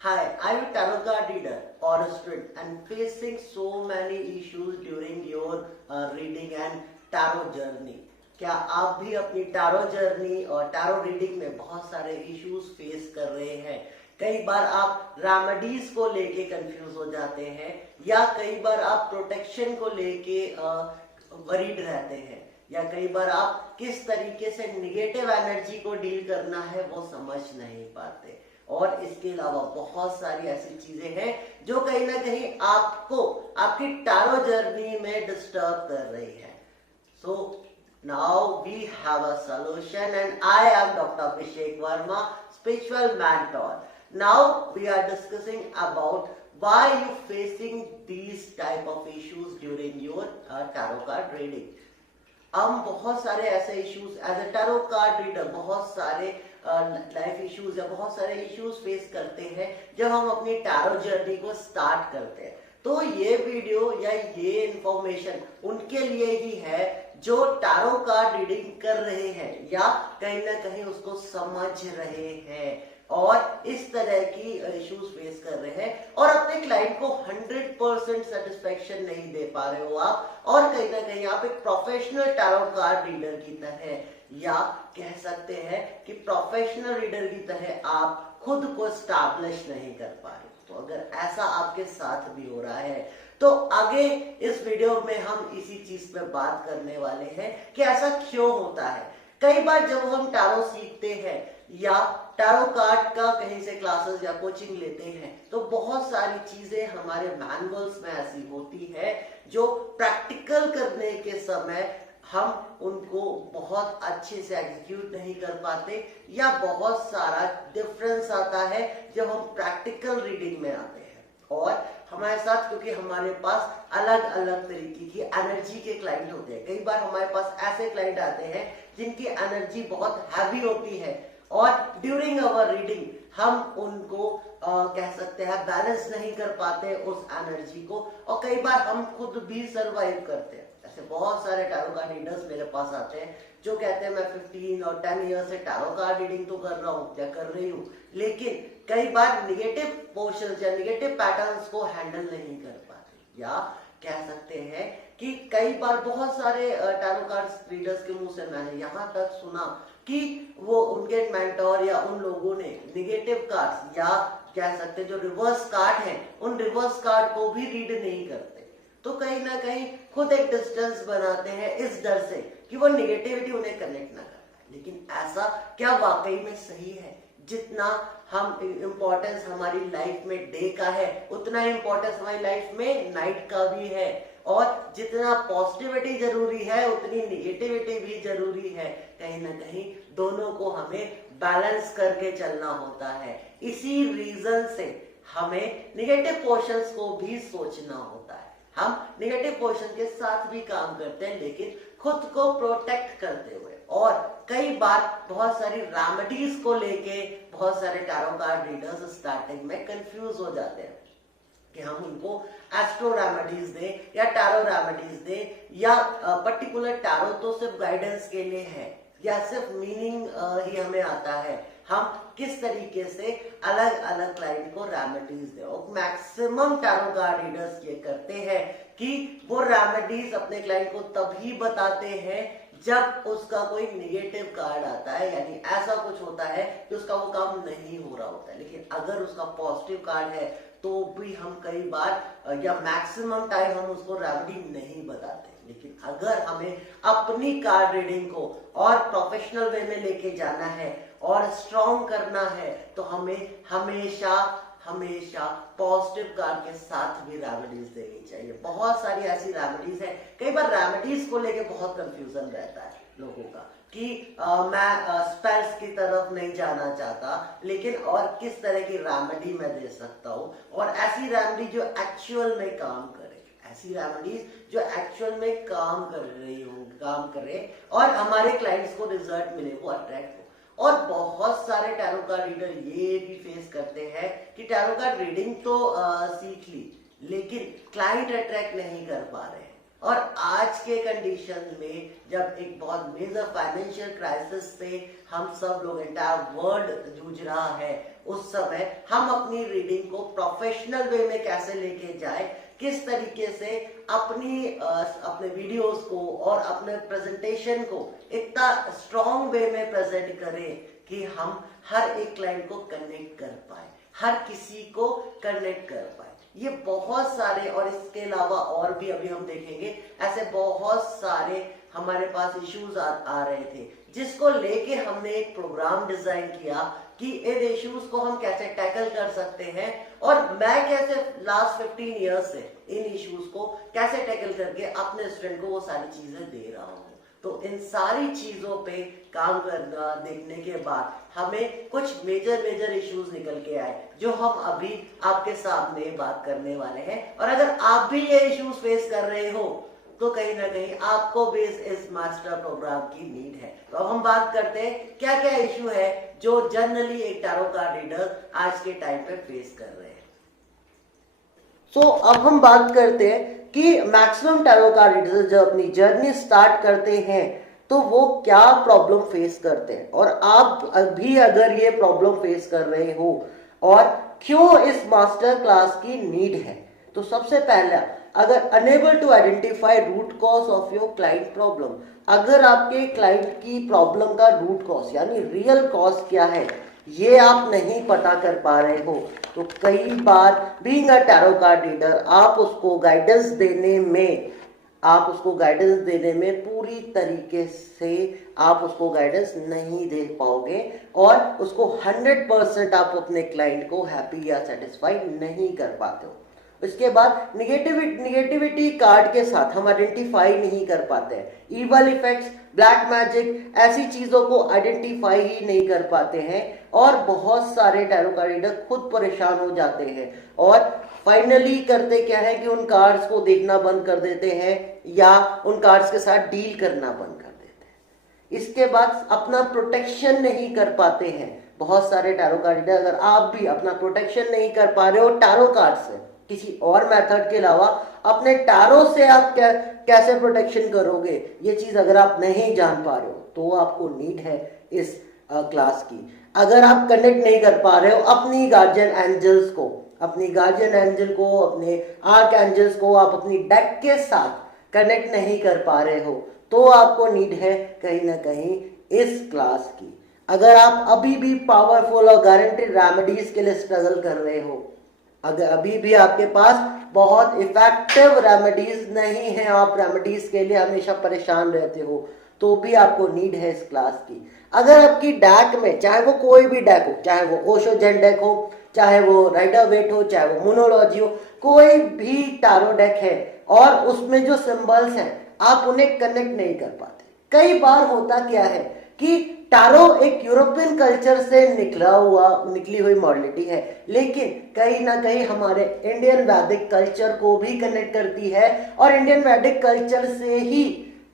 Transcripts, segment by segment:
Hi, I'm a tarot card reader or a student and facing so many issues during your reading and tarot journey. क्या आप भी अपनी tarot journey और tarot reading में बहुत सारे इश्यूज फेस कर रहे हैं? कई बार आप रेमेडीज को लेके कंफ्यूज हो जाते हैं या कई बार आप प्रोटेक्शन को लेके वरीड रहते हैं या कई बार आप किस तरीके से निगेटिव एनर्जी को डील करना है वो समझ नहीं पाते। और इसके अलावा बहुत सारी ऐसी चीजें हैं जो कहीं ना कहीं आपको आपकी टारो जर्नी में डिस्टर्ब कर रही है। So now we have a solution and I am doctor Abhishek Verma, spiritual mentor. Now we are discussing about why you facing these type of issues during your tarot card reading. हम बहुत सारे ऐसे issues as a tarot card reader बहुत सारे life issues या बहुत सारे issues face करते हैं जब हम अपनी टैरो जर्नी को स्टार्ट करते हैं। तो ये वीडियो या ये इंफॉर्मेशन उनके लिए ही है जो टैरो कार्ड रीडिंग कर रहे हैं या कहीं ना कहीं उसको समझ रहे हैं और इस तरह की इश्यूज फेस कर रहे हैं और अपने क्लाइंट को 100% सेटिस्फेक्शन नहीं दे पा रहे हो आप, और कहीं ना कहीं आप एक प्रोफेशनल टैरो कार्ड रीडर की तरह या कह सकते हैं कि प्रोफेशनल रीडर की तरह आप खुद को स्टैब्लिश नहीं कर पा रहे। तो अगर ऐसा आपके साथ भी हो रहा है तो आगे इस वीडियो में हम इसी चीज पे बात करने वाले हैं कि ऐसा क्यों होता है। कई बार जब हम टैरो सीखते हैं या टैरो कार्ड का कहीं से क्लासेस या कोचिंग लेते हैं तो बहुत सारी चीजें हमारे मैनुअल्स में ऐसी होती है जो प्रैक्टिकल करने के समय हम उनको बहुत अच्छे से एग्जीक्यूट नहीं कर पाते या बहुत सारा डिफरेंस आता है जब हम प्रैक्टिकल रीडिंग में आते हैं। और हमारे साथ क्योंकि हमारे पास अलग अलग तरीके की एनर्जी के क्लाइंट होते हैं, कई बार हमारे पास ऐसे क्लाइंट आते हैं जिनकी एनर्जी बहुत हैवी होती है और ड्यूरिंग अवर रीडिंग हम उनको कह सकते हैं बैलेंस नहीं कर पाते उस एनर्जी को, और कई बार हम खुद भी सरवाइव करते हैं। ऐसे बहुत सारे टैरो कार्ड रीडर्स मेरे पास आते हैं जो कहते हैं मैं 15 और 10 ईयर से टैरो कार्ड रीडिंग तो कर रहा हूँ या कर रही हूँ, लेकिन कई बार निगेटिव पोर्शंस या निगेटिव पैटर्न्स को हैंडल नहीं कर पाते, या कह सकते हैं कि कई बार बहुत सारे टैरो कार्ड रीडर्स के मुंह से मैंने यहाँ तक सुना कि वो उनके मेंटोर या उन लोगों ने निगेटिव कार्ड्स या कह सकते जो रिवर्स कार्ड हैं उन रिवर्स कार्ड को भी रीड नहीं करते। तो कहीं ना कहीं खुद एक डिस्टेंस बनाते हैं इस डर से कि वो निगेटिविटी उन्हें कनेक्ट ना कर पाए। लेकिन ऐसा क्या वाकई में सही है? जितना हम इम्पोर्टेंस हमारी लाइफ में डे का है उतना इम्पोर्टेंस हमारी लाइफ में नाइट का भी है, और जितना पॉजिटिविटी जरूरी है उतनी निगेटिविटी भी जरूरी है। कहीं ना कहीं दोनों को हमें बैलेंस करके चलना होता है। इसी रीजन से हमें निगेटिव पोर्शंस को भी सोचना होता है। हम निगेटिव पोर्शन के साथ भी काम करते हैं लेकिन खुद को प्रोटेक्ट करते हुए, और कई बार बहुत सारी रेमेडीज को लेके बहुत सारे टैरो कार्ड रीडर्स स्टार्टिंग में कंफ्यूज हो जाते हैं कि हम उनको एस्ट्रो रेमेडीज दें या टैरो रेमेडीज दें या पर्टिकुलर टैरो तो सिर्फ गाइडेंस के लिए है या सिर्फ मीनिंग ही हमें आता है। हम किस तरीके से अलग अलग क्लाइंट को रेमेडीज दें, और मैक्सिमम टैरो कार्ड रीडर्स ये करते हैं कि वो रेमेडीज अपने क्लाइंट को तभी बताते हैं जब उसका कोई निगेटिव कार्ड आता है, यानी ऐसा कुछ होता है कि उसका वो काम नहीं हो रहा होता है। लेकिन अगर उसका पॉजिटिव कार्ड है तो भी हम कई बार या मैक्सिमम टाइम हम उसको रेमेडी नहीं बताते। लेकिन अगर हमें अपनी कार्ड रीडिंग को और प्रोफेशनल वे में लेके जाना है और स्ट्रॉन्ग करना है तो हमें हमेशा हमेशा पॉजिटिव कार्ड के साथ भी रेमेडीज देनी चाहिए। बहुत सारी ऐसी रेमेडीज है, कई बार रेमेडीज को लेके बहुत कंफ्यूजन रहता है लोगों का कि मैं स्पेल्स की तरफ नहीं जाना चाहता, लेकिन और किस तरह की रेमेडी मैं दे सकता हूँ, और ऐसी रेमेडी जो एक्चुअल में काम करे, ऐसी रेमेडीज जो एक्चुअल में काम कर रही हो, काम करे और हमारे क्लाइंट्स को रिजल्ट मिले, वो अट्रैक्ट हो। और बहुत सारे टैरो कार्ड रीडर ये भी फेस करते हैं कि टैरो कार्ड रीडिंग तो सीख ली लेकिन क्लाइंट अट्रैक्ट नहीं कर पा रहे हैं। और आज के कंडीशन में जब एक बहुत मेजर फाइनेंशियल क्राइसिस से हम सब लोग एंटायर वर्ल्ड जूझ रहा है, उस समय हम अपनी रीडिंग को प्रोफेशनल वे में कैसे लेके जाए, किस तरीके से अपने वीडियोस को और अपने प्रेजेंटेशन को इतना स्ट्रॉन्ग वे में प्रेजेंट करें कि हम हर एक क्लाइंट को कनेक्ट कर पाए, हर किसी को कनेक्ट कर पाए। ये बहुत सारे, और इसके अलावा और भी अभी हम देखेंगे, ऐसे बहुत सारे हमारे पास इश्यूज आ रहे थे, जिसको लेके हमने एक प्रोग्राम डिजाइन किया कि इन इश्यूज को हम कैसे टैकल कर सकते हैं, और मैं कैसे लास्ट 15 ईयर्स से इन इश्यूज को कैसे टैकल करके अपने स्टूडेंट को वो सारी चीजें दे रहा हूँ। तो इन सारी चीजों पे काम करना देखने के बाद हमें कुछ मेजर इश्यूज निकल के आए, जो हम अभी आपके सामने बात करने वाले हैं। और अगर आप भी ये इश्यूज फेस कर रहे हो तो कहीं ना कहीं आपको भी इस मास्टर प्रोग्राम की नीड है। तो अब हम बात करते हैं क्या क्या इश्यू है जो जनरली एक टैरो कार्ड रीडर आज के टाइम पे फेस कर रहे हैं। अब हम बात करते हैं कि मैक्सिमम टैरो कार्ड रीडर्स जब अपनी जर्नी स्टार्ट करते हैं तो वो क्या प्रॉब्लम फेस करते हैं, और आप अभी अगर ये प्रॉब्लम फेस कर रहे हो और क्यों इस मास्टर क्लास की नीड है। तो सबसे पहला, अगर unable to identify root cause of your client problem, अगर आपके क्लाइंट की प्रॉब्लम का रूट कॉज यानी रियल कॉज क्या है ये आप नहीं पता कर पा रहे हो, तो कई बार being a tarot card reader आप उसको गाइडेंस देने में पूरी तरीके से आप उसको गाइडेंस नहीं दे पाओगे, और उसको 100% आप अपने क्लाइंट को हैप्पी या सेटिस्फाइड नहीं कर पाते हो। उसके बाद निगेटिविटी कार्ड के साथ हम आइडेंटिफाई नहीं कर पाते हैं, इवल इफेक्ट्स, ब्लैक मैजिक, ऐसी चीजों को आइडेंटिफाई ही नहीं कर पाते हैं, और बहुत सारे टैरो कार्ड रीडर खुद परेशान हो जाते हैं और फाइनली करते क्या है कि उन कार्ड्स को देखना बंद कर देते हैं या उन कार्ड्स के साथ डील करना बंद कर देते हैं। इसके बाद अपना प्रोटेक्शन नहीं कर पाते हैं। बहुत सारे टैरो कार्ड रीडर, अगर आप भी अपना प्रोटेक्शन नहीं कर पा रहे हो टैरो कार्ड से, किसी और मेथड के अलावा अपने टैरो से आप कैसे प्रोटेक्शन करोगे, ये चीज अगर आप नहीं जान पा रहे हो तो आपको नीड है इस क्लास की। अगर आप कनेक्ट नहीं कर पा रहे हो अपनी गार्जियन एंजल्स को, अपने आर्क एंजल्स को आप अपनी डेक के साथ कनेक्ट नहीं कर पा रहे हो, तो आपको नीड है कहीं ना कहीं इस क्लास की। अगर आप अभी भी पावरफुल और गारंटेड रेमेडीज के लिए स्ट्रगल कर रहे हो, अगर अभी भी आपके पास बहुत इफेक्टिव रेमेडीज नहीं है, आप रेमेडीज के लिए हमेशा परेशान रहते हो, तो भी आपको नीड है इस क्लास की। अगर आपकी डेक में, चाहे वो कोई भी डेक हो, चाहे वो ओशो जेन डेक हो, चाहे वो राइडर वेट हो, चाहे वो मोनोलॉजी हो, कोई भी टैरो डेक है और उसमें जो सिंबल्स हैं आप उन्हें कनेक्ट नहीं कर पाते। कई बार होता क्या है कि टैरो एक यूरोपियन कल्चर से निकली हुई मॉडलिटी है, लेकिन कहीं ना कहीं हमारे इंडियन वैदिक कल्चर को भी कनेक्ट करती है, और इंडियन वैदिक कल्चर से ही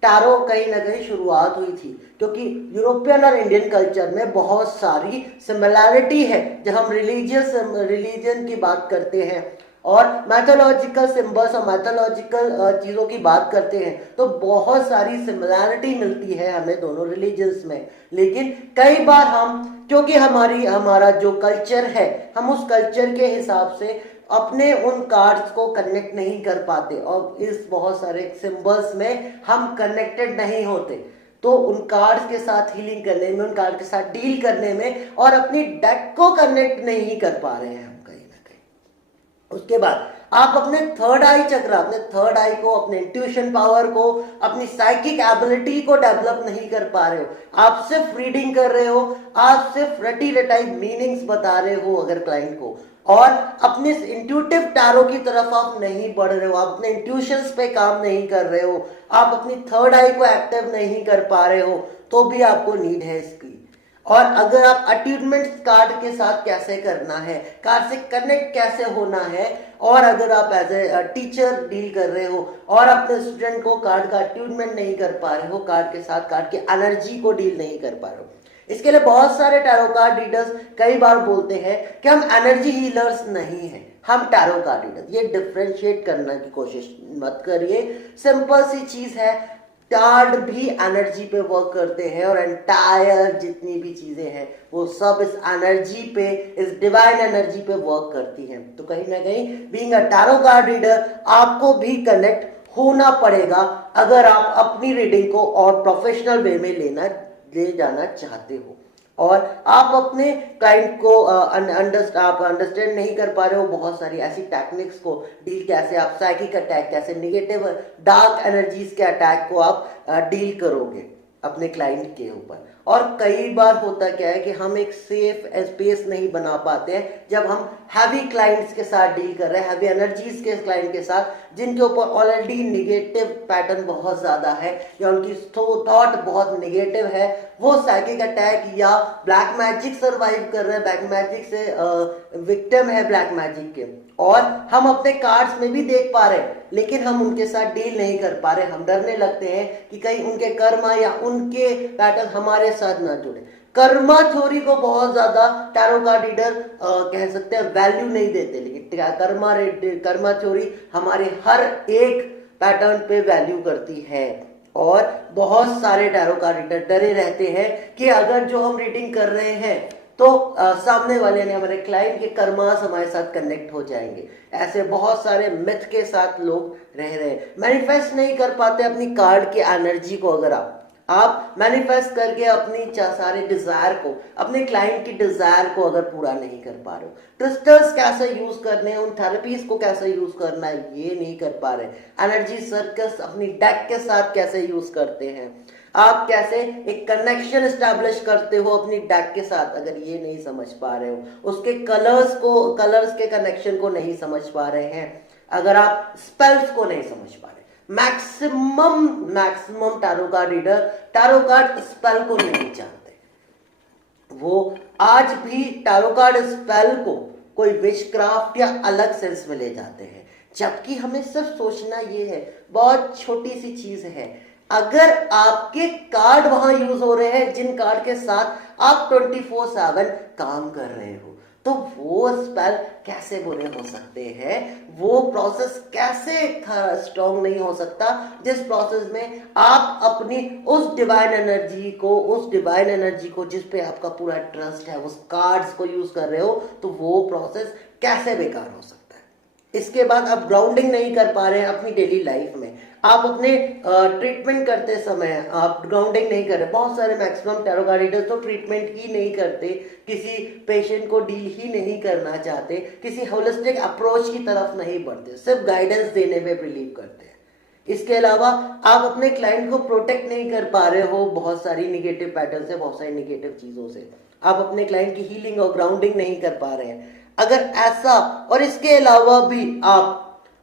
टैरो कहीं ना कहीं शुरुआत हुई थी, क्योंकि यूरोपियन और इंडियन कल्चर में बहुत सारी सिमिलैरिटी है। जब हम रिलीजन की बात करते हैं और मैथोलॉजिकल सिंबल्स और मैथोलॉजिकल चीज़ों की बात करते हैं, तो बहुत सारी सिमिलैरिटी मिलती है हमें दोनों रिलीजन्स में। लेकिन कई बार हम, क्योंकि हमारा जो कल्चर है, हम उस कल्चर के हिसाब से अपने उन कार्ड्स को कनेक्ट नहीं कर पाते, और इस बहुत सारे सिंबल्स में हम कनेक्टेड नहीं होते, तो उन कार्ड्स के साथ हीलिंग करने में, उन कार्ड के साथ डील करने में, और अपनी डेक को कनेक्ट नहीं कर पा रहे हैं हम कहीं ना कहीं। उसके बाद आप अपने थर्ड आई चक्र, अपने थर्ड आई को, अपने इंट्यूशन पावर को, अपनी साइकिक एबिलिटी को डेवलप नहीं कर पा रहे हो। आप सिर्फ रीडिंग कर रहे हो, आप सिर्फ रटी रटाई मीनिंग्स बता रहे हो अगर क्लाइंट को, और अपने इंट्यूटिव टैरो की तरफ आप नहीं बढ़ रहे हो, आप अपने इंट्यूशंस पे काम नहीं कर रहे हो, आप अपनी थर्ड आई को एक्टिव नहीं कर पा रहे हो, तो भी आपको नीड है इसकी। और अगर आप अट्यूनमेंट कार्ड के साथ कैसे करना है, कार्ड से कनेक्ट कैसे होना है, और अगर आप एज ए टीचर डील कर रहे हो और अपने स्टूडेंट को कार्ड का अट्यूनमेंट नहीं कर पा रहे हो, कार्ड के साथ कार्ड की एनर्जी को डील नहीं कर पा रहे हो, इसके लिए बहुत सारे टैरो कार्ड रीडर्स कई बार बोलते हैं कि हम एनर्जी हीलर्स नहीं हैं, हम टैरो कार्ड रीडर्स। ये डिफरेंशिएट करने की कोशिश मत करिए, सिंपल सी चीज है, कार्ड भी एनर्जी पे वर्क करते हैं और एंटायर जितनी भी चीजें हैं वो सब इस एनर्जी पे, इस डिवाइन एनर्जी पे वर्क करती हैं। तो कहीं ना कहीं being a tarot card reader आपको भी कनेक्ट होना पड़ेगा अगर आप अपनी रीडिंग को और प्रोफेशनल वे में ले जाना चाहते हो और आप अपने क्लाइंट को आप अंडरस्टैंड नहीं कर पा रहे हो बहुत सारी ऐसी टेक्निक्स को, डील कैसे आप साइकिक अटैक, कैसे निगेटिव डार्क एनर्जीज के अटैक को आप डील करोगे अपने क्लाइंट के ऊपर। और कई बार होता क्या है कि हम एक सेफ स्पेस नहीं बना पाते हैं जब हम हैवी क्लाइंट्स के साथ डील कर रहे हैं, हैवी एनर्जीज के क्लाइंट के साथ जिनके ऊपर ऑलरेडी निगेटिव पैटर्न बहुत ज्यादा है या उनकी थॉट बहुत निगेटिव है, वो साइकिक अटैक या ब्लैक मैजिक सर्वाइव कर रहे हैं, ब्लैक मैजिक से विक्टिम है ब्लैक मैजिक के, और हम अपने कार्ड्स में भी देख पा रहे हैं लेकिन हम उनके साथ डील नहीं कर पा रहे। हम डरने लगते हैं कि कहीं उनके कर्मा या उनके पैटर्न हमारे साथ ना जुड़े। कर्मा थ्योरी को बहुत ज्यादा टैरो कार्ड रीडर कह सकते हैं वैल्यू नहीं देते, लेकिन कर्मा थ्योरी हमारे हर एक पैटर्न पे वैल्यू करती है। और बहुत सारे टैरो कार्ड रीडर डरे रहते हैं कि अगर जो हम रीडिंग कर रहे हैं तो सामने वाले ने हमारे क्लाइंट के कर्मास हमारे साथ कनेक्ट हो जाएंगे। ऐसे बहुत सारे मिथ के साथ लोग रह रहे हैं, मैनिफेस्ट नहीं कर पाते अपनी कार्ड की एनर्जी को। अगर आप मैनिफेस्ट करके अपनी सारे डिजायर को, अपने क्लाइंट की डिजायर को अगर पूरा नहीं कर पा रहे हो, क्रिस्टल्स कैसे यूज करने हैं, उन थेरेपीज को कैसे यूज करना है ये नहीं कर पा रहे, एनर्जी सर्कस अपनी डेक के साथ कैसे यूज करते हैं, आप कैसे एक कनेक्शन एस्टैब्लिश करते हो अपनी डेक के साथ, अगर ये नहीं समझ पा रहे हो, उसके कलर्स के कनेक्शन को नहीं समझ पा रहे हैं, अगर आप स्पेल्स को नहीं समझ पा रहे, maximum tarot card reader tarot card spell को नहीं जानते। वो आज भी टैरो कार्ड स्पेल को कोई विचक्राफ्ट या अलग सेंस में ले जाते हैं, जबकि हमें सिर्फ सोचना ये है, बहुत छोटी सी चीज है, अगर आपके कार्ड वहां यूज हो रहे हैं जिन कार्ड के साथ आप 24/7 काम कर रहे हो, तो वो स्पेल कैसे बुरे हो सकते हैं, वो प्रोसेस कैसे स्ट्रॉन्ग नहीं हो सकता जिस प्रोसेस में आप अपनी उस डिवाइन एनर्जी को जिस पे आपका पूरा ट्रस्ट है, उस कार्ड्स को यूज कर रहे हो, तो वो प्रोसेस कैसे बेकार हो सकता है। इसके बाद आप ग्राउंडिंग नहीं कर पा रहे हैं अपनी डेली लाइफ में, आप अपने ट्रीटमेंट करते समय आप ग्राउंडिंग नहीं कर रहे। बहुत सारे मैक्सिमम टैरो कार्ड रीडर्स तो ट्रीटमेंट ही नहीं करते, किसी पेशेंट को डील ही नहीं करना चाहते, किसी होलिस्टिक अप्रोच की तरफ नहीं बढ़ते, सिर्फ गाइडेंस देने में बिलीव करते हैं। इसके अलावा आप अपने क्लाइंट को प्रोटेक्ट नहीं कर पा रहे हो बहुत सारी निगेटिव पैटर्न से, बहुत सारी निगेटिव चीजों से, आप अपने क्लाइंट की हीलिंग और ग्राउंडिंग नहीं कर पा रहे हैं। अगर ऐसा और इसके अलावा भी आप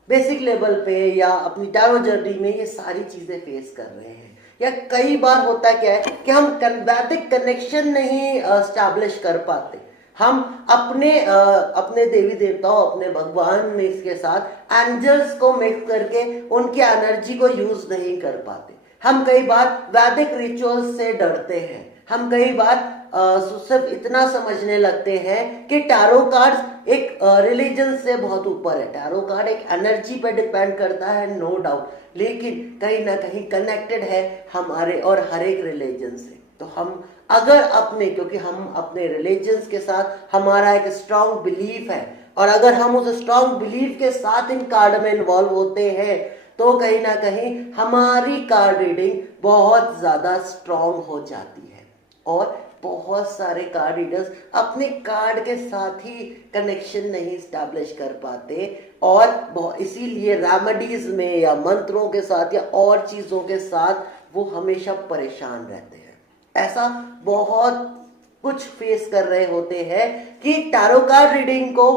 बेसिक लेवल पे या अपनी टैरो जर्नी में ये सारी चीजें फेस कर रहे हैं, या कई बार होता क्या है कि हम वैदिक कनेक्शन नहीं स्टैब्लिश कर पाते, हम अपने देवी देवताओं, अपने भगवान में इसके साथ एंजल्स को मिक्स करके उनकी एनर्जी को यूज नहीं कर पाते। हम कई बार वैदिक रिचुअल्स से डरते हैं, हम कई बार सिर्फ इतना समझने लगते हैं कि टैरो कार्ड्स एक रिलीजन से बहुत ऊपर है। टैरो कार्ड एक एनर्जी पर डिपेंड करता है, नो डाउट, लेकिन कहीं ना कहीं कनेक्टेड है हमारे और हर एक रिलीजन से। तो हम अगर क्योंकि हम अपने रिलीजन्स के साथ हमारा एक स्ट्रॉन्ग बिलीफ है, और अगर हम उस स्ट्रॉन्ग बिलीफ के साथ इन कार्ड में इन्वॉल्व होते हैं तो कहीं ना कहीं हमारी कार्ड रीडिंग बहुत ज्यादा स्ट्रॉन्ग हो जाती है। और बहुत सारे कार्ड रीडर्स अपने कार्ड के साथ ही कनेक्शन नहीं स्टैब्लिश कर पाते, और इसीलिए रेमेडीज में या मंत्रों के साथ या और चीजों के साथ वो हमेशा परेशान रहते हैं। ऐसा बहुत कुछ फेस कर रहे होते हैं कि टैरो कार्ड रीडिंग को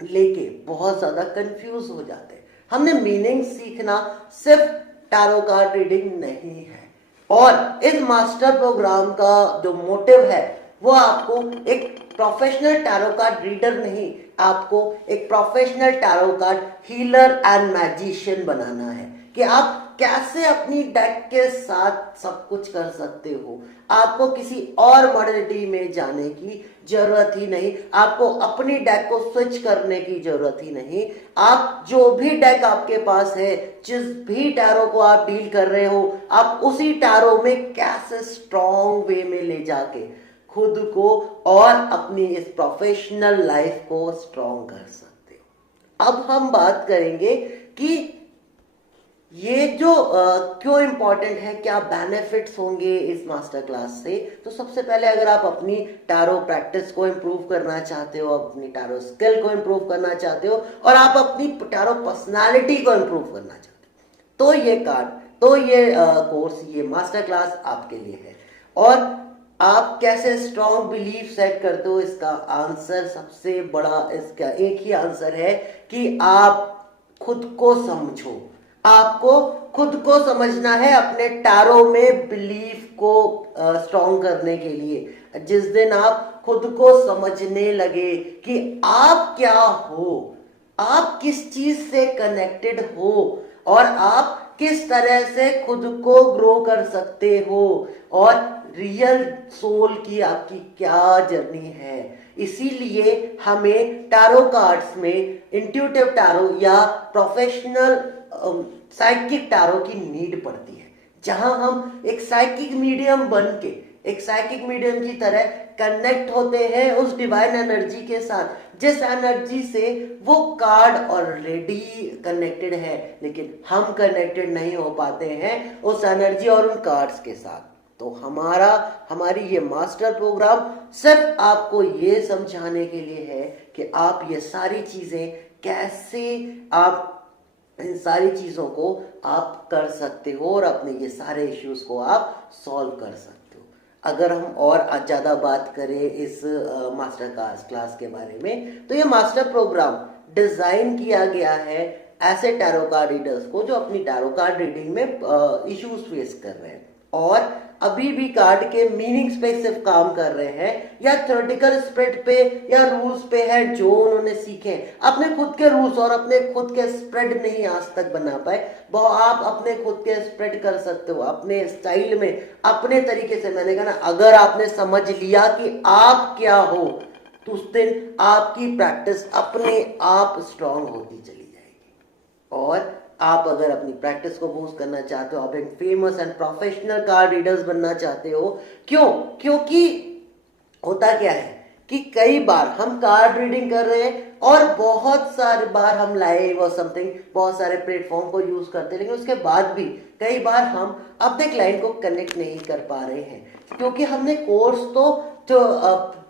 लेके बहुत ज्यादा कंफ्यूज हो जाते हैं। हमने मीनिंग सीखना सिर्फ टैरो कार्ड रीडिंग नहीं है, और इस मास्टर प्रोग्राम का जो मोटिव है वो आपको एक प्रोफेशनल टैरो कार्ड रीडर नहीं, आपको एक professional tarot card healer and magician बनाना है। कि आप कैसे अपनी डेक के साथ सब कुछ कर सकते हो। आपको किसी और मॉडलिटी में जाने की जरूरत ही नहीं, आपको अपनी डेक को स्विच करने की जरूरत ही नहीं। आप जो भी डेक आपके पास है, जिस भी टैरो को आप डील कर रहे हो, आप उसी टैरो में कैसे स्ट्रॉन्ग वे में ले जाके खुद को और अपनी इस प्रोफेशनल लाइफ को स्ट्रॉन्ग कर सकते हो। अब हम बात करेंगे कि ये जो क्यों इंपॉर्टेंट है, क्या बेनिफिट्स होंगे इस मास्टर क्लास से। तो सबसे पहले अगर आप अपनी टैरो प्रैक्टिस को इम्प्रूव करना चाहते हो, अपनी टैरो स्किल को इम्प्रूव करना चाहते हो और आप अपनी टैरो पर्सनालिटी को इम्प्रूव करना चाहते हो, तो ये कार्ड, तो ये कोर्स, ये मास्टर क्लास आपके लिए है। और आप कैसे स्ट्रॉन्ग बिलीफ सेट करते हो, इसका आंसर, सबसे बड़ा इसका एक ही आंसर है कि आप खुद को समझो। आपको खुद को समझना है अपने टैरो में बिलीफ को स्ट्रॉन्ग करने के लिए। जिस दिन आप खुद को समझने लगे कि आप क्या हो, आप किस चीज से कनेक्टेड हो और आप किस तरह से खुद को ग्रो कर सकते हो और रियल सोल की आपकी क्या जर्नी है। इसीलिए हमें टैरो कार्ड्स में इंट्यूटिव टैरो या प्रोफेशनल साइकिक टैरो की नीड पड़ती है, जहां हम एक साइकिक मीडियम बन के, एक साइकिक मीडियम की तरह कनेक्ट होते हैं उस डिवाइन एनर्जी के साथ, जिस एनर्जी से वो कार्ड ऑलरेडी कनेक्टेड है, लेकिन हम कनेक्टेड नहीं हो पाते हैं उस एनर्जी और उन कार्ड्स के साथ। तो हमारी ये मास्टर प्रोग्राम सिर्फ आपको ये समझाने के लिए है कि आप ये सारी चीजें कैसे, आप इन सारी चीजों को आप कर सकते हो और अपने ये सारे इश्यूज को आप सॉल्व कर सकते हो। अगर हम और ज्यादा बात करें इस मास्टर क्लास के बारे में, तो ये मास्टर प्रोग्राम डिजाइन किया गया है ऐसे टैरो कार्ड रीडर्स को जो अपनी टैरो कार्ड रीडिंग में इश्यूज फेस कर रहे हैं और अभी भी कार्ड के मीनिंग्स पे सिर्फ काम कर रहे हैं या थ्योरेटिकल स्प्रेड पे या रूल्स पे है जो उन्होंने सीखे। अपने खुद के रूल्स और अपने खुद के स्प्रेड नहीं आज तक बना पाए, वो आप अपने खुद के स्प्रेड कर सकते हो अपने स्टाइल में, अपने तरीके से। मैंने कहा ना, अगर आपने समझ लिया कि आप क्या हो, तो उस दिन आपकी प्रैक्टिस अपने आप स्ट्रांग होती चली जाएगी। और आप अगर अपनी प्रैक्टिस को बूस्ट करना चाहते हो, आप एक famous and professional card readers बनना चाहते हो, क्योंकि होता क्या है कि कई बार हम कार्ड रीडिंग कर रहे हैं और बहुत सारे बार हम लाइव और समथिंग बहुत सारे प्लेटफॉर्म को यूज करते हैं, लेकिन उसके बाद भी कई बार हम अपने क्लाइंट को कनेक्ट नहीं कर पा रहे हैं, क्योंकि हमने कोर्स तो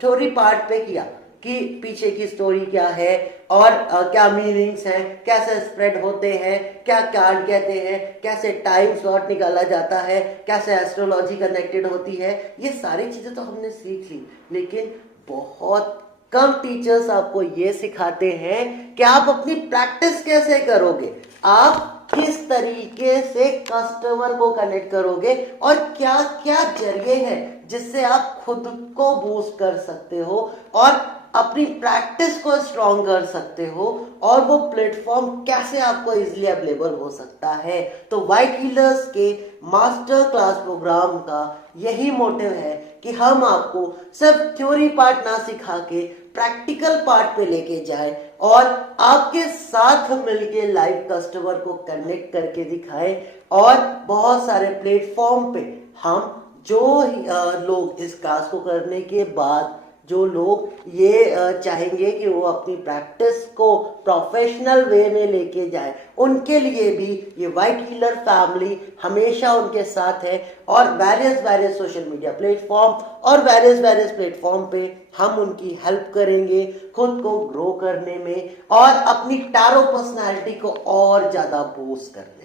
थ्योरी पार्ट पे किया कि पीछे की स्टोरी क्या है और क्या मीनिंग्स हैं, कैसे स्प्रेड होते हैं, क्या कार्ड कहते हैं, कैसे टाइम स्लॉट निकाला जाता है, कैसे एस्ट्रोलॉजी कनेक्टेड होती है। ये सारी चीजें तो हमने सीख ली, लेकिन बहुत कम टीचर्स आपको ये सिखाते हैं कि आप अपनी प्रैक्टिस कैसे करोगे, आप किस तरीके से कस्टमर को कनेक्ट करोगे और क्या क्या जरिए हैं जिससे आप खुद को बूस्ट कर सकते हो और अपनी प्रैक्टिस को स्ट्रॉन्ग कर सकते हो, और वो प्लेटफॉर्म कैसे आपको इजीली अवेलेबल हो सकता है। तो वाइट हीलर्स के मास्टर क्लास प्रोग्राम का यही मोटिव है कि हम आपको सिर्फ थ्योरी पार्ट ना सिखा के प्रैक्टिकल पार्ट पे लेके जाए और आपके साथ मिलके लाइव कस्टमर को कनेक्ट करके दिखाए। और बहुत सारे प्लेटफॉर्म पे हम जो लोग इस क्लास को करने के बाद जो लोग ये चाहेंगे कि वो अपनी प्रैक्टिस को प्रोफेशनल वे में लेके जाए, उनके लिए भी ये वाइट हीलर फैमिली हमेशा उनके साथ है। और वेरियस सोशल मीडिया प्लेटफॉर्म और वेरियस प्लेटफॉर्म पे हम उनकी हेल्प करेंगे खुद को ग्रो करने में और अपनी टैरो पर्सनालिटी को और ज्यादा बूस्ट करने में।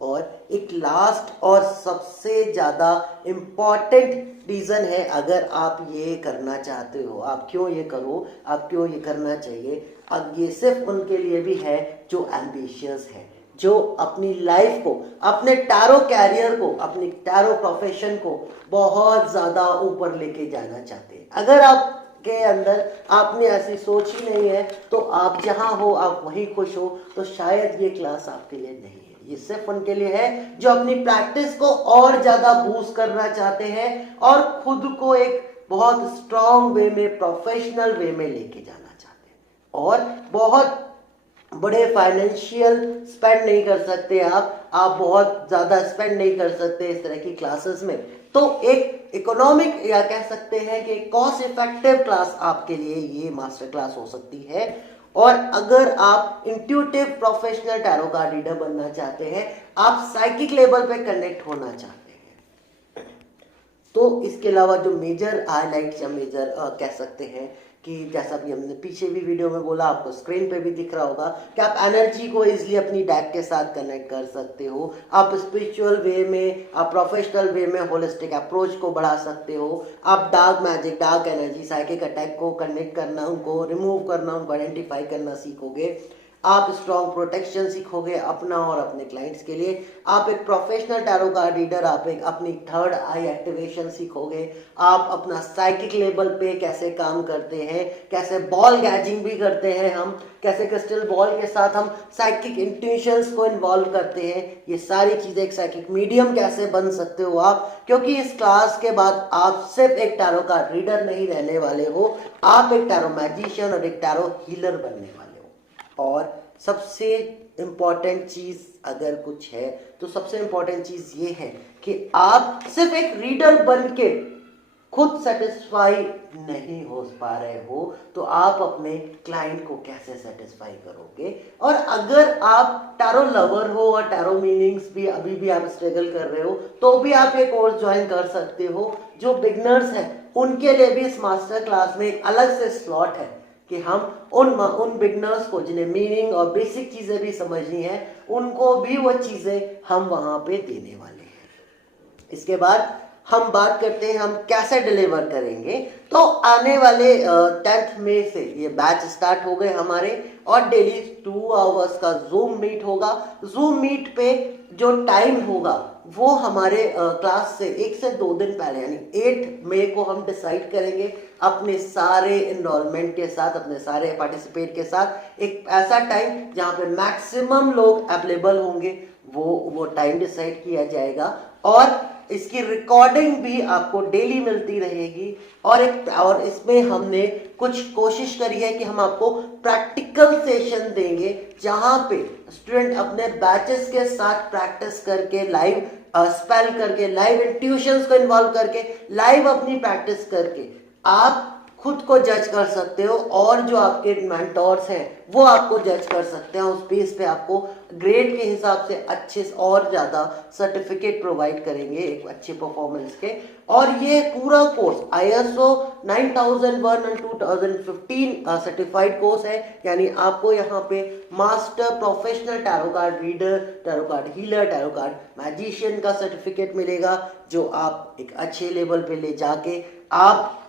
और एक लास्ट और सबसे ज्यादा इम्पॉर्टेंट रीजन है, अगर आप ये करना चाहते हो, आप क्यों ये करो, आप क्यों ये करना चाहिए, अब ये सिर्फ उनके लिए भी है जो एम्बिशियस है, जो अपनी लाइफ को, अपने टैरो कैरियर को, अपनी टैरो प्रोफेशन को बहुत ज्यादा ऊपर लेके जाना चाहते हैं। अगर आप के अंदर आपने ऐसी सोच ही नहीं है, तो आप जहां हो आप वहीं खुश हो, तो शायद ये क्लास आपके लिए नहीं है। ये सिर्फ उनके लिए है जो अपनी प्रैक्टिस को और ज्यादा बूस्ट करना चाहते हैं और खुद को एक बहुत स्ट्रांग वे में, प्रोफेशनल वे में लेके जाना चाहते हैं। और बहुत बड़े फाइनेंशियल स्पेंड नहीं कर सकते आप बहुत ज्यादा स्पेंड नहीं कर सकते इस तरह की क्लासेस में। तो एक इकोनॉमिक या कह सकते हैं कि कॉस्ट इफेक्टिव क्लास आपके लिए ये मास्टर क्लास हो सकती है। और अगर आप intuitive professional tarot card reader बनना चाहते हैं, आप साइकिक लेवल पे कनेक्ट होना चाहते हैं, तो इसके अलावा जो मेजर हाईलाइट्स या मेजर कह सकते हैं कि जैसा भी हमने पीछे भी वीडियो में बोला, आपको स्क्रीन पे भी दिख रहा होगा कि आप एनर्जी को इजीली अपनी डेक के साथ कनेक्ट कर सकते हो, आप स्पिरिचुअल वे में, आप प्रोफेशनल वे में होलिस्टिक अप्रोच को बढ़ा सकते हो, आप dark magic, dark energy, psychic attack को कनेक्ट करना, उनको रिमूव करना, उनको आइडेंटिफाई करना सीखोगे, आप स्ट्रॉन्ग प्रोटेक्शन सीखोगे अपना और अपने क्लाइंट्स के लिए, आप एक प्रोफेशनल टैरो कार्ड रीडर, आप एक अपनी थर्ड आई एक्टिवेशन सीखोगे, आप अपना साइकिक लेवल पे कैसे काम करते हैं, कैसे बॉल गैजिंग भी करते हैं हम, कैसे क्रिस्टल बॉल के साथ हम साइकिक इंट्यूशंस को इन्वॉल्व करते हैं, ये सारी चीजें, एक साइकिक मीडियम कैसे बन सकते हो आप, क्योंकि इस क्लास के बाद आप सिर्फ एक टैरो कार्ड रीडर नहीं रहने वाले हो, आप एक टैरो मैजिशियन और एक टैरो हीलर बनने वाले। और सबसे इम्पॉर्टेंट चीज अगर कुछ है तो सबसे इम्पॉर्टेंट चीज ये है कि आप सिर्फ एक रीडर बन के खुद सेटिस्फाई नहीं हो पा रहे हो तो आप अपने क्लाइंट को कैसे सेटिस्फाई करोगे। और अगर आप टैरो लवर हो और टैरो मीनिंग्स भी अभी भी आप स्ट्रगल कर रहे हो तो भी आप ये कोर्स ज्वाइन कर सकते हो। जो बिगनर्स हैं उनके लिए भी इस मास्टर क्लास में एक अलग से स्लॉट है कि हम उन बिगनर्स को जिन्हें मीनिंग और बेसिक चीजें भी समझनी है, उनको भी वो चीजें हम वहां पे देने वाले हैं। इसके बाद हम बात करते हैं हम कैसे डिलीवर करेंगे। तो आने वाले 10th मई से ये बैच स्टार्ट हो गए हमारे और डेली 2 आवर्स का जूम मीट होगा। जूम मीट पे जो टाइम होगा वो हमारे क्लास से 1 से 2 दिन पहले यानी 8 मई को हम डिसाइड करेंगे अपने सारे इनरोलमेंट के साथ, अपने सारे पार्टिसिपेट के साथ एक ऐसा टाइम जहां पे मैक्सिमम लोग अवेलेबल होंगे, वो टाइम डिसाइड किया जाएगा। और इसकी रिकॉर्डिंग भी आपको डेली मिलती रहेगी। और इसमें हमने कुछ कोशिश करी है कि हम आपको प्रैक्टिकल सेशन देंगे जहां पे स्टूडेंट अपने बैचेस के साथ प्रैक्टिस करके, लाइव स्पेल करके, लाइव इंट्यूशंस को इन्वॉल्व करके, लाइव अपनी प्रैक्टिस करके आप खुद को जज कर सकते हो और जो आपके मेंटोर्स हैं वो आपको जज कर सकते हैं। उस बेस पे आपको ग्रेड के हिसाब से अच्छे और ज्यादा सर्टिफिकेट प्रोवाइड करेंगे एक अच्छे परफॉर्मेंस के। और ये पूरा कोर्स ISO 9001 और 2015 सर्टिफाइड कोर्स है, यानी आपको यहाँ पे master professional tarot card reader, tarot card healer, tarot card magician का सर्टिफिकेट मिलेगा जो आप एक अच्छे लेवल पे ले जाके आप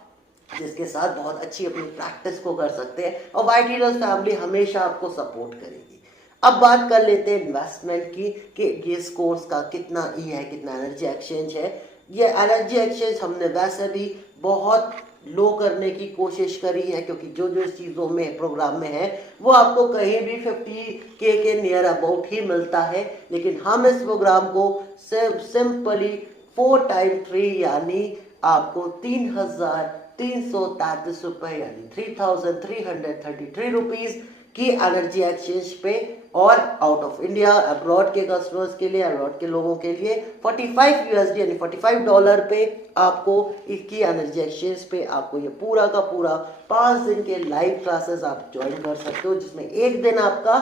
जिसके साथ बहुत अच्छी अपनी प्रैक्टिस को कर सकते हैं। और वाइट हीलर्स फैमिली हमेशा आपको सपोर्ट करेगी। अब बात कर लेते हैं इन्वेस्टमेंट की कि इस कोर्स का कितना है, कितना एनर्जी एक्सचेंज है। ये एनर्जी एक्सचेंज हमने वैसे भी बहुत लो करने की कोशिश करी है क्योंकि जो जो इस चीज़ों में प्रोग्राम में है वो आपको कहीं भी 50K के नियर अबाउट ही मिलता है, लेकिन हम इस प्रोग्राम को सिंपली 4 टाइम 3 यानी आपको 3,333 रुपए यानी 3,333 रुपीज की एनर्जी एक्सचेंज पे और आउट ऑफ इंडिया अब्रॉड के कस्टमर्स के लिए, अब्रॉड के लोगों के लिए 45 USD यानी $45 पे आपको इसकी एनर्जी एक्सचेंज पे आपको ये पूरा का पूरा 5 दिन के लाइव क्लासेस आप ज्वाइन कर सकते हो, जिसमें एक दिन आपका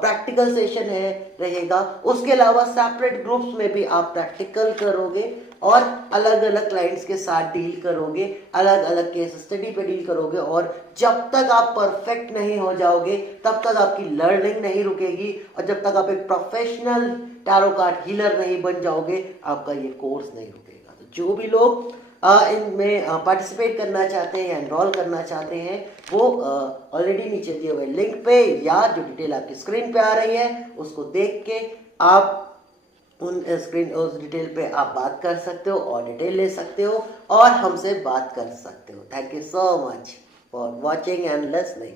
प्रैक्टिकल सेशन है रहेगा। उसके अलावा सेपरेट ग्रुप्स में भी आप प्रैक्टिकल करोगे और अलग अलग क्लाइंट्स के साथ डील करोगे, अलग अलग केस स्टडी पे डील करोगे। और जब तक आप परफेक्ट नहीं हो जाओगे तब तक आपकी लर्निंग नहीं रुकेगी और जब तक आप एक प्रोफेशनल टैरो कार्ड हीलर नहीं बन जाओगे आपका ये कोर्स नहीं रुकेगा। तो जो भी लोग इनमें पार्टिसिपेट करना चाहते हैं या एनरोल करना चाहते हैं वो ऑलरेडी नीचे दिए हुए लिंक पे या जो डिटेल आपकी स्क्रीन पे आ रही है उसको देख के आप उस डिटेल पे आप बात कर सकते हो और डिटेल ले सकते हो और हमसे बात कर सकते हो। Thank you so much for watching and listening.